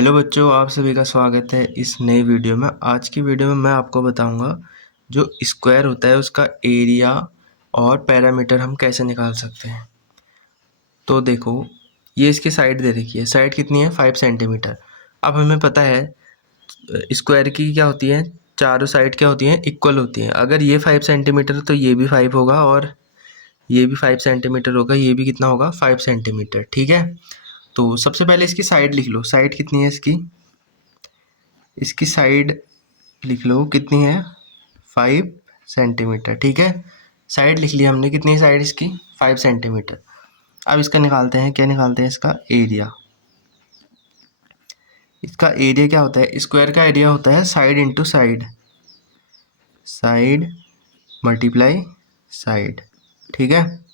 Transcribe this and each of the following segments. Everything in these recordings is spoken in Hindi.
हेलो बच्चों, आप सभी का स्वागत है इस नई वीडियो में। आज की वीडियो में मैं आपको बताऊंगा जो स्क्वायर होता है उसका एरिया और पैरामीटर हम कैसे निकाल सकते हैं। तो देखो, ये इसकी साइड दे रखी है। साइड कितनी है? 5 सेंटीमीटर। अब हमें पता है स्क्वायर की क्या होती है, चारों साइड क्या होती हैं, इक्वल होती हैं। अगर ये 5 सेंटीमीटर तो ये भी 5 होगा और ये भी 5 सेंटीमीटर होगा, ये भी कितना होगा, 5 सेंटीमीटर। ठीक है, तो सबसे पहले इसकी साइड लिख लो। साइड कितनी है इसकी? इसकी साइड लिख लो कितनी है, 5 सेंटीमीटर। ठीक है, साइड लिख लिया हमने। कितनी है साइड इसकी? 5 सेंटीमीटर। अब इसका निकालते हैं। क्या निकालते हैं? इसका एरिया। इसका एरिया क्या होता है? स्क्वायर का एरिया होता है side into side, side multiply side. ठीक है,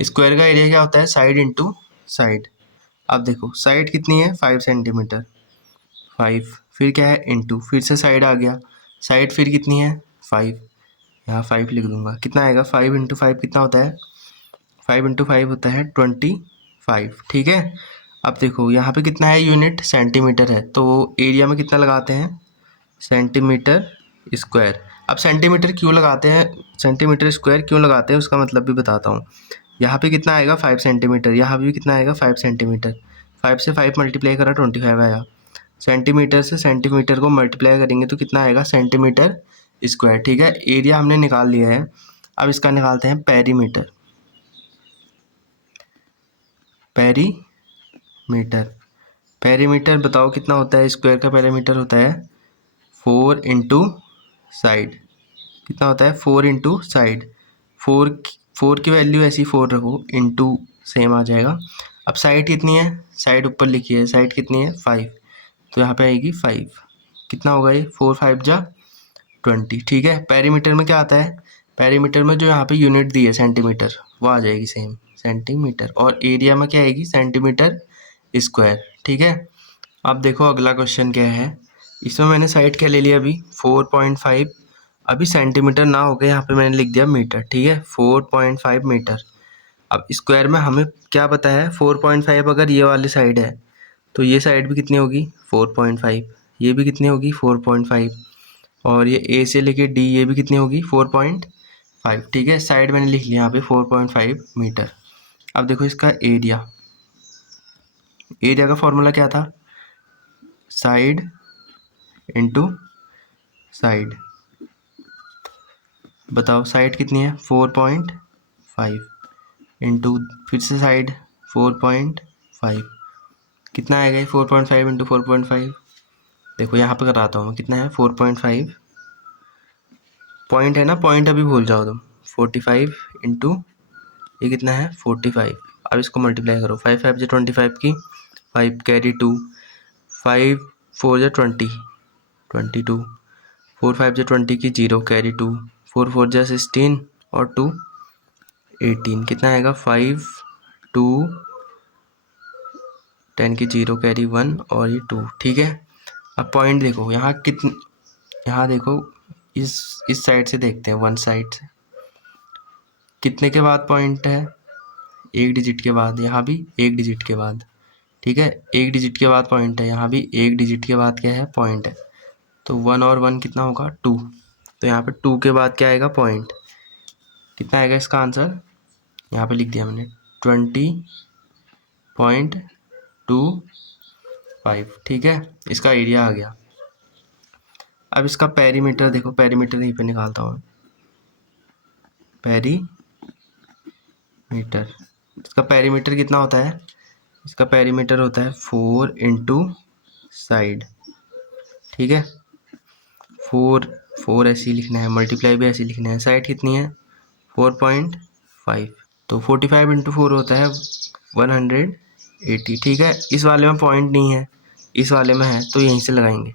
स्क्वायर का एरिया क्या होता है? Side into side. अब देखो, साइड कितनी है? 5 सेंटीमीटर। 5 फिर क्या है? इंटू, फिर से साइड आ गया। साइड फिर कितनी है? 5। यहाँ 5 लिख दूंगा। कितना आएगा? 5 इंटू 5 कितना होता है? 5 इंटू 5 होता है 25। ठीक है, अब देखो यहाँ पे कितना है, यूनिट सेंटीमीटर है, तो एरिया में कितना लगाते हैं? Centimetre square. अब सेंटीमीटर क्यों लगाते हैं, सेंटीमीटर स्क्वायर क्यों लगाते हैं उसका मतलब भी बताता हूँ। यहाँ पे कितना आएगा? 5 सेंटीमीटर। यहाँ भी कितना आएगा? 5 सेंटीमीटर। 5 से 5 मल्टीप्लाई करा, 25 आया। सेंटीमीटर से सेंटीमीटर को मल्टीप्लाई करेंगे तो कितना आएगा? Centimetre square. ठीक है, एरिया हमने निकाल लिया है। अब इसका निकालते हैं पेरीमीटर। पेरीमीटर, पेरीमीटर बताओ कितना होता है? स्क्वायर का पेरीमीटर होता है 4 इंटू साइड। कितना होता है? 4 इंटू साइड। 4 की वैल्यू ऐसी 4 रखो, इंटू सेम आ जाएगा। अब साइड कितनी है? साइड ऊपर लिखी है। साइड कितनी है? 5, तो यहाँ पे आएगी 5। कितना होगा ये? 4 5 जा 20। ठीक है, पेरीमीटर में क्या आता है? पेरीमीटर में जो यहाँ पे यूनिट दी है सेंटीमीटर, वो आ जाएगी सेम, सेंटीमीटर। और एरिया में क्या आएगी? Centimetre square. ठीक है, अब देखो अगला क्वेश्चन क्या है। इसमें मैंने साइड क्या ले लिया अभी? 4.5। अभी सेंटीमीटर ना हो गया, यहाँ पे मैंने लिख दिया मीटर। ठीक है, 4.5 मीटर। अब स्क्वायर में हमें क्या पता है? 4.5 अगर ये वाली साइड है तो ये साइड भी कितनी होगी? 4.5। ये भी कितनी होगी? 4.5। और ये ए से लेके डी, ये भी कितनी होगी? 4.5। ठीक है, साइड मैंने लिख लिया यहाँ पे 4.5 मीटर। अब देखो इसका एरिया। एरिया का फॉर्मूला क्या था? Side into side. बताओ साइड कितनी है? 4.5 इंटू, फिर से साइड 4.5। कितना आएगा ये? 4.5 इंटू 4.5। देखो यहाँ पे कराता हूँ मैं, कितना है? 4.5 पॉइंट है ना, पॉइंट अभी भूल जाओ तुम। 45 इंटू ये कितना है? 45। अब इसको मल्टीप्लाई करो। 5 5 जो 25 की, 5 कैरी 2, 5 4 जो 20, 22, 4 5 जो 20 की, 0 कैरी 2, 4 4 जो 16 और 2 18। कितना आएगा? 5 2 10 की, 0 कैरी 1 और ये 2। ठीक है, अब पॉइंट देखो यहाँ कितने, यहाँ देखो इस साइड से देखते हैं, वन साइड से कितने के बाद पॉइंट है? एक डिजिट के बाद। यहाँ भी एक डिजिट के बाद। ठीक है, एक डिजिट के बाद पॉइंट है, यहाँ भी एक डिजिट के बाद क्या है? पॉइंट है। तो 1 और 1 कितना होगा? 2। तो यहाँ पे 2 के बाद क्या आएगा? पॉइंट। कितना आएगा इसका आंसर? यहाँ पे लिख दिया मैंने 20.25। ठीक है, इसका एरिया आ गया। अब इसका पेरीमीटर देखो, पेरीमीटर यहीं पे निकालता हूँ। पेरीमीटर, इसका पेरीमीटर कितना होता है? इसका पेरीमीटर होता है 4 इंटू साइड। ठीक है, 4 ऐसे ही लिखना है, मल्टीप्लाई भी ऐसे ही लिखना है। साइड कितनी है? 4.5। तो 45 इंटू 4 होता है 180। ठीक है, इस वाले में पॉइंट नहीं है, इस वाले में है, तो यहीं से लगाएंगे।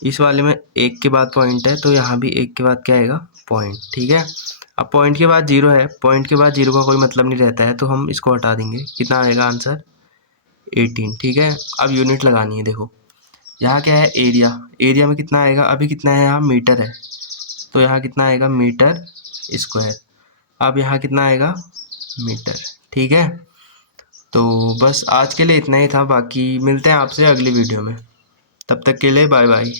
इस वाले में एक के बाद पॉइंट है, तो यहाँ भी एक के बाद क्या आएगा? पॉइंट। ठीक है, अब पॉइंट के बाद 0 है, पॉइंट के बाद 0 का कोई मतलब नहीं रहता है, तो हम इसको हटा देंगे। कितना आएगा आंसर? 18। ठीक है, अब यूनिट लगानी है। देखो यहाँ क्या है? एरिया। एरिया में कितना आएगा? अभी कितना है? यहाँ मीटर है, तो यहाँ कितना आएगा? Metre square. अब यहाँ कितना आएगा? मीटर। ठीक है, तो बस आज के लिए इतना ही था, बाकी मिलते हैं आपसे अगली वीडियो में। तब तक के लिए बाय बाय।